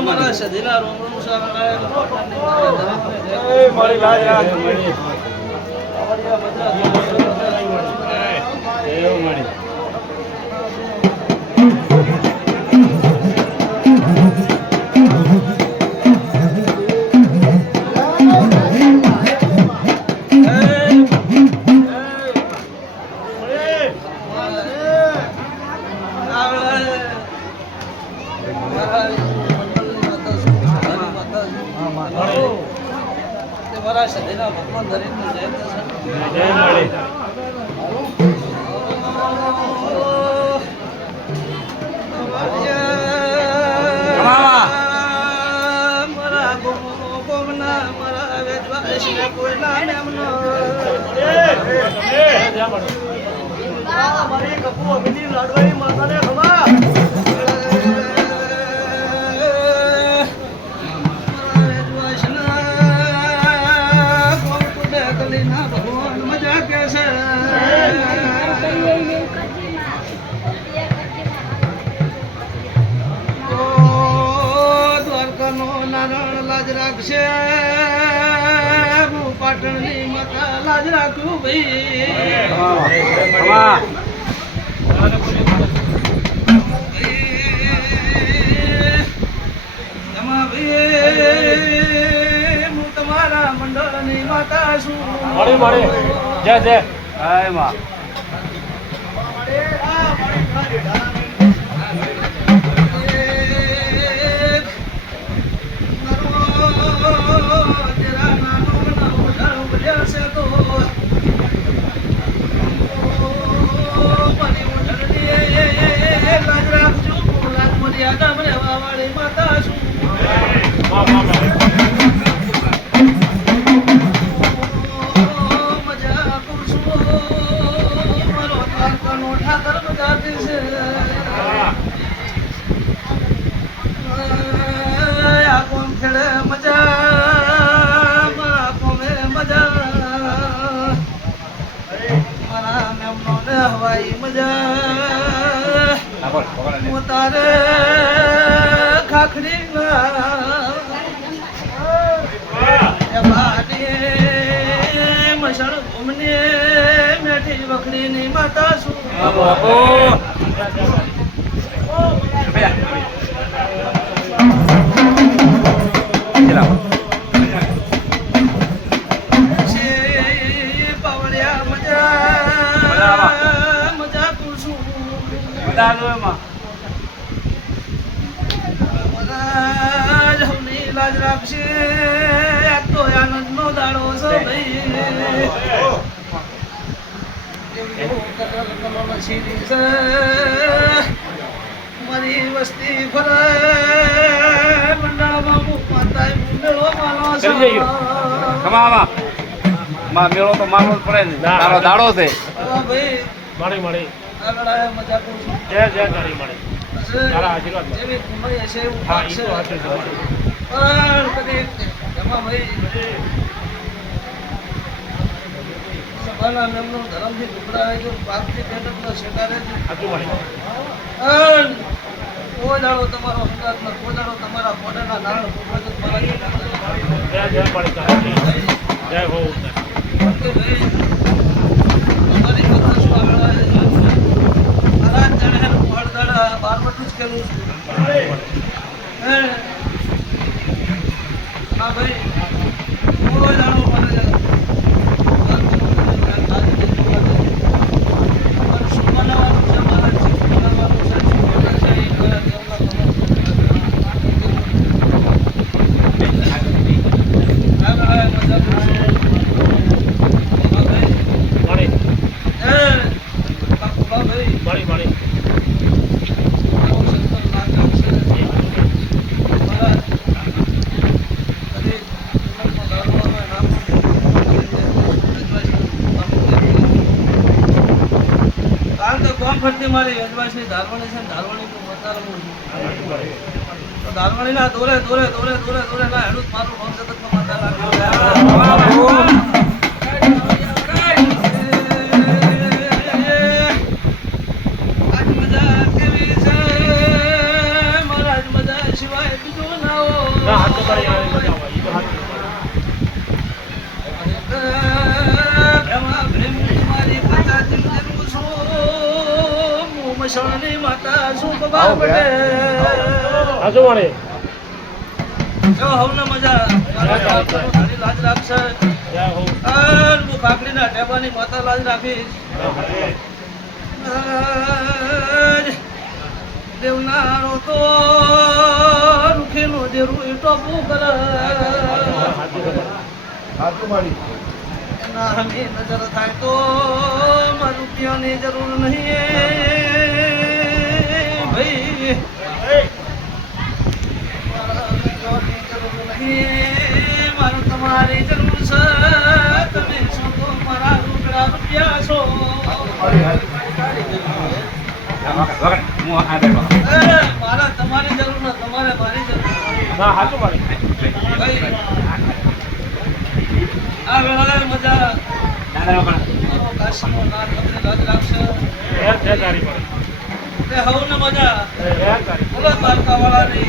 મારા સધીના રોમ રોમ મારી લાજ મારા સધીના ભગવાન ધરીને જય મારા ગોમના મારા વેદવાસી કોઈ નામ એમનો મારી કપુ અમિની લાડવાઈ માતાને ખમા ભગવાન મજા કે છે દ્વારકાનો નારાયણ લાજ રાખશે હું પાટણની માતા લાજ રાખું ભાઈ હું તમારા મંડળની માતા છું જય જય હાય માં માતા છું હવાઈ મજા તારે ખાખડી મસળ ઘૂમને મેઠી વખડી ની માતા શું પાવડિયા મજા પૂછું લાજ રાખશે તો આનંદ નો દાડો છે મારી વસ્તી ફરે મંડળમાં મેળો માં મેળો તો મારવો જ પડે ને તારો દાડો છે ભાઈ મળી મજા કરું છું જય જય તારી મળી તારા આશીર્વાદ જેવી કુંભાઈ હશે એવું હા ઈ તો થશે. હશે પણ કદી એમાં ભાઈ સભાના મેમનો ધર્મથી ટુકડાય તો પાપથી પેટકનો શેકારે છે. સાચું મળી પણ કોઈ દાડો તમારો હંગાતમાં કોઈ દાડો તમારા મોઢાના નારણ ફૂટવા તો તમારા જય જય મળી તારી જય હો કે ભાઈ તમારી કથા શું આગળ આવે છે? આરાધ જાણે એનું ફળ દાડા બારવટું જ કેલું છું. હા ભાઈ કોઈ દાડો મને શું બનાવવાનું છે મારા શું બનાવવાનું છે શું બને છે એ મારા દેવના મારી યજમાનશ્રી ધારવાણી છે ધારવાણી તો વધારે તો ધારવાણી ના દોરે દોરે દોરે દોરે દોરે ના હેડું મારું ભક્ત જગતમાં માતા લાગે વસણની માતા સુખ બાર પટેલ હાજુ વાળી જો હવને મજા મારા બાપનો ઘણી લાજ રાખશે જય હો અને હું કાકડીના ટેબાની માતા લાજ રાખીશ દેવનારો તો રૂખીનો દેરું ટોપું કરે એના હમે નજર થાય તો મારા રૂપિયાની જરૂર નહીં ભાઈ મારા રૂપિયાની જરૂર નહીં મારું તમારી જરૂર છે તમે છો તો મારા રૂપિયા છો મારા તમારી જરૂર ન તમારે મારી જરૂર ના હાજુ વાળી ભાઈ આ વેળાએ મજા મારો કાશીનો નાથ તમને લાજ રાખશે જય તારી તે હવને મજા જય તારી બોલો દ્વારકાવાળાની